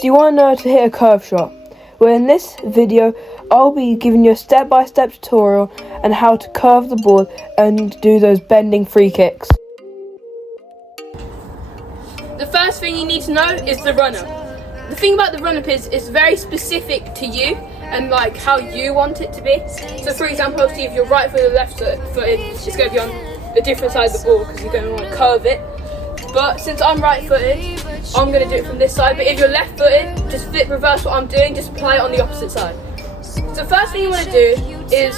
Do you want to know how to hit a curve shot? Well, in this video, I'll be giving you a step-by-step tutorial on how to curve the ball and do those bending free kicks. The first thing you need to know is the run-up. The thing about the run-up is it's very specific to you and like how you want it to be. So for example, obviously if you're right footed or left footed, it's going to be on a different side of the ball because you're going to want to curve it. But since I'm right footed, I'm going to do it from this side. But if you're left footed, just flip reverse what I'm doing, just apply it on the opposite side. So the first thing you want to do is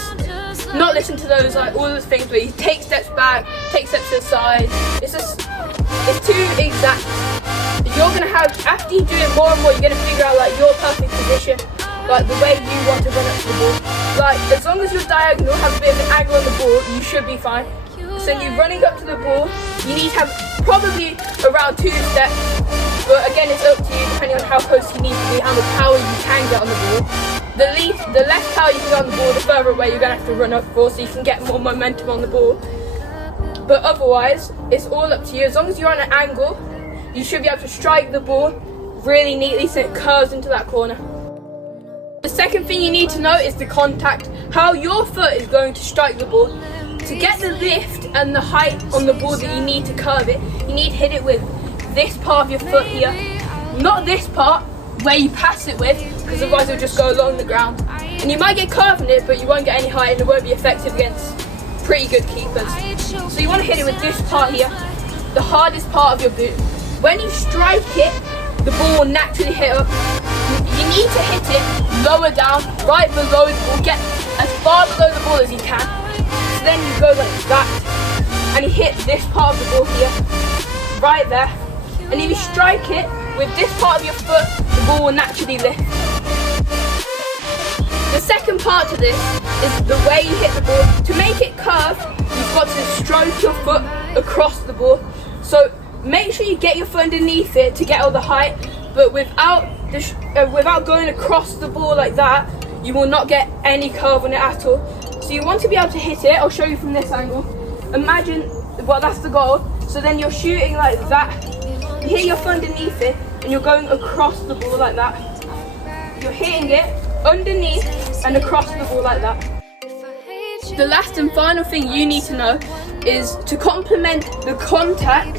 not listen to those like all those things where you take steps back, take steps to the side. It's too exact. You're going to have, after you do it more and more, you're going to figure out like your perfect position, like the way you want to run up to the ball. Like as long as your diagonal has a bit of an angle on the ball, you should be fine. So you're running up to the ball, you need to have probably around 2 steps, but again it's up to you depending on how close you need to be, how much power you can get on the ball. The less power you can get on the ball, the further away you're going to have to run up for, so you can get more momentum on the ball. But otherwise, it's all up to you. As long as you're on an angle, you should be able to strike the ball really neatly so it curves into that corner. The second thing you need to know is the contact, how your foot is going to strike the ball. To get the lift and the height on the ball that you need to curve it, you need to hit it with this part of your foot here. Not this part where you pass it with, because otherwise it'll just go along the ground. And you might get curve on it, but you won't get any height and it won't be effective against pretty good keepers. So you want to hit it with this part here, the hardest part of your boot. When you strike it, the ball will naturally hit up. You need to hit it lower down, right below the ball. Get as far below the ball as you can. So then you go like that, and you hit this part of the ball here, right there. And if you strike it with this part of your foot, the ball will naturally lift. The second part to this is the way you hit the ball. To make it curve, you've got to stroke your foot across the ball. So make sure you get your foot underneath it to get all the height, but without going across the ball like that, you will not get any curve on it at all. So you want to be able to hit it. I'll show you from this angle. Imagine, well, that's the goal. So then you're shooting like that. You hit your foot underneath it, and you're going across the ball like that. You're hitting it underneath and across the ball like that. The last and final thing you need to know is to complement the contact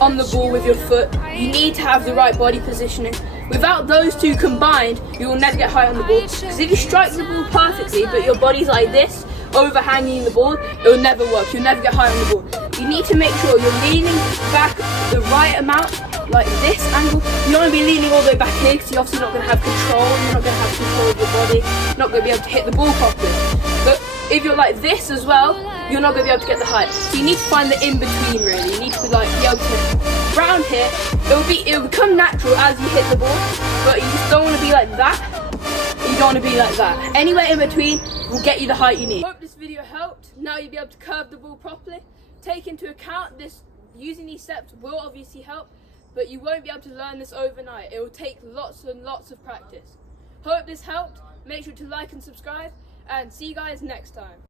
on the ball with your foot, you need to have the right body positioning. Without those two combined, you will never get high on the ball. Because if you strike the ball perfectly, but your body's like this, overhanging the ball, it will never work. You'll never get high on the ball. You need to make sure you're leaning back the right amount, like this angle. You don't want to be leaning all the way back here, because you're obviously not going to have control. You're not going to have control of your body. You're not going to be able to hit the ball properly. But if you're like this as well, you're not going to be able to get the height. So you need to find the in-between really. You need to like be able to, round here, it will become natural as you hit the ball, but you just don't want to be like that. You don't want to be like that. Anywhere in between will get you the height you need. Hope this video helped. Now you'll be able to curve the ball properly. Take into account this, using these steps will obviously help, but you won't be able to learn this overnight. It will take lots and lots of practice. Hope this helped. Make sure to like and subscribe, and see you guys next time.